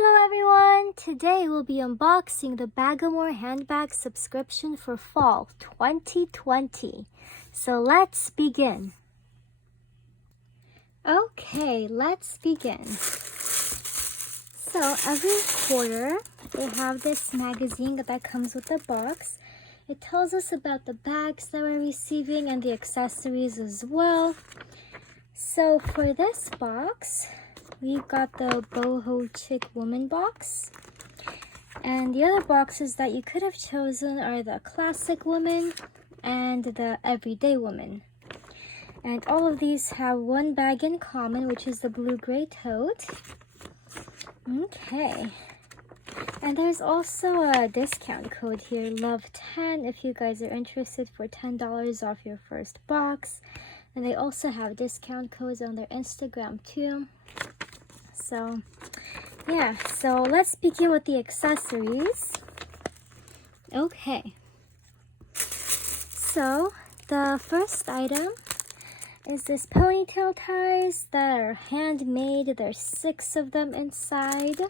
Hello everyone! Today we'll be unboxing the Bagamour handbag subscription for fall 2020. So let's begin. Okay, let's begin. So every quarter they have this magazine that comes with the box. It tells us about the bags that we're receiving and the accessories as well. So for this box, we've got the Boho Chic woman box. And the other boxes that you could have chosen are the classic woman and the everyday woman. And all of these have one bag in common, which is the blue-gray tote. Okay. And there's also a discount code here, LOVE10, if you guys are interested, for $10 off your first box. And they also have discount codes on their Instagram too. So yeah, so let's begin with the accessories. Okay, so the first item is this ponytail ties that are handmade. There's 6 of them inside.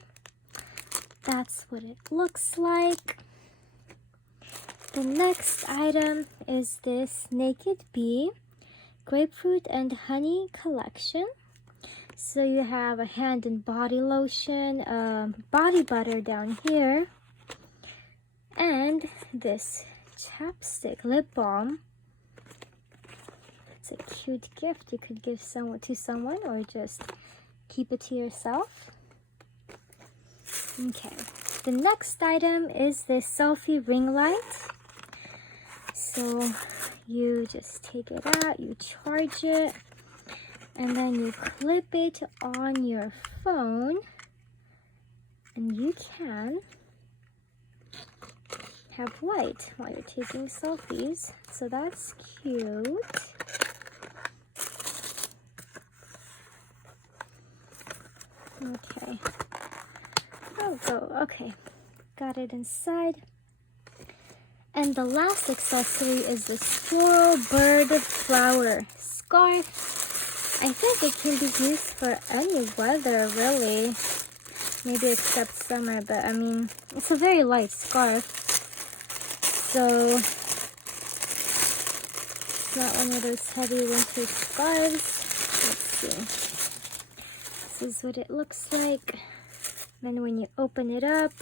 That's what it looks like. The next item is this Naked Bee grapefruit and honey collection. So you have a hand and body lotion, body butter down here, and this chapstick lip balm. It's a cute gift you could give to someone or just keep it to yourself. Okay, the next item is this selfie ring light. So you just take it out, you charge it, and then you clip it on your phone, and you can have light while you're taking selfies. So that's cute. Okay. Oh, go. Okay. Got it inside. And the last accessory is this floral bird flower scarf. I think it can be used for any weather, really. Maybe except summer, but I mean, it's a very light scarf. So, it's not one of those heavy winter scarves. Let's see. This is what it looks like. Then when you open it up,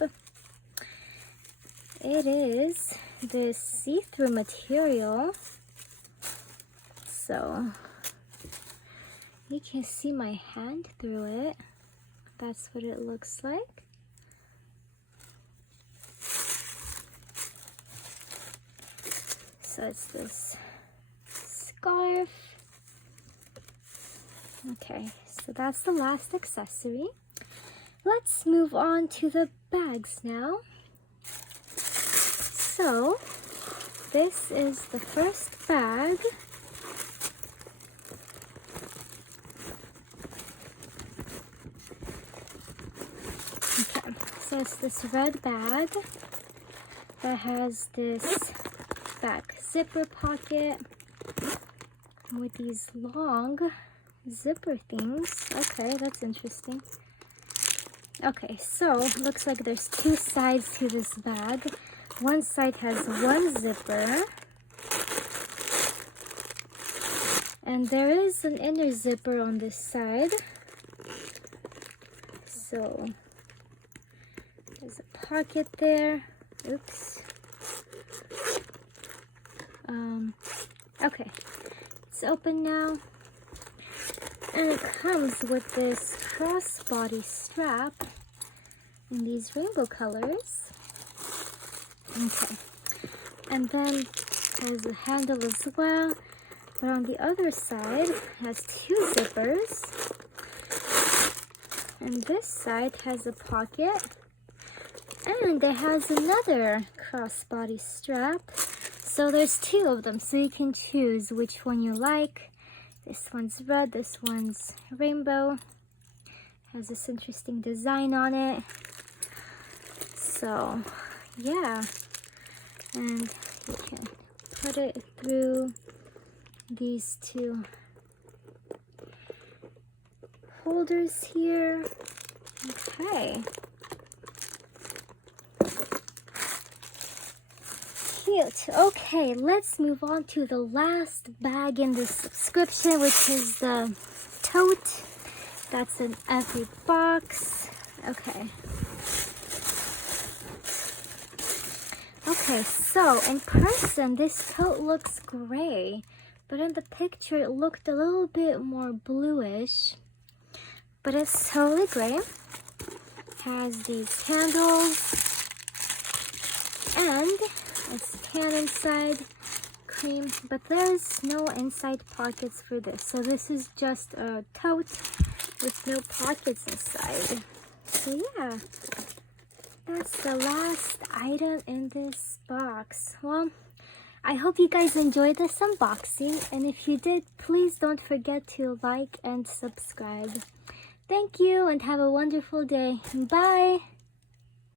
it is this see-through material. So you can see my hand through it. That's what it looks like. So it's this scarf. Okay, so that's the last accessory. Let's move on to the bags now. So this is the first bag. So it's this red bag that has this back zipper pocket with these long zipper things. Okay, that's interesting. Okay, so looks like there's 2 sides to this bag. One side has one zipper, and there is an inner zipper on this side. So there's a pocket there. Oops. Okay, it's open now. And it comes with this crossbody strap in these rainbow colors. Okay. And then has a handle as well. But on the other side, it has 2 zippers. And this side has a pocket. And it has another crossbody strap. So there's 2 of them, so you can choose which one you like. This one's red, this one's rainbow. Has this interesting design on it. So, yeah. And you can put it through these 2 holders here. Okay. cute. Okay, let's move on to the last bag in this subscription, which is the tote. That's in every box. Okay. Okay, so in person, this tote looks gray, but in the picture, it looked a little bit more bluish. But it's totally gray. Has these handles, and it's tan inside, cream, but there's no inside pockets for this. So this is just a tote with no pockets inside. So yeah, that's the last item in this box. Well, I hope you guys enjoyed this unboxing, and if you did, please don't forget to like and subscribe. Thank you and have a wonderful day. Bye!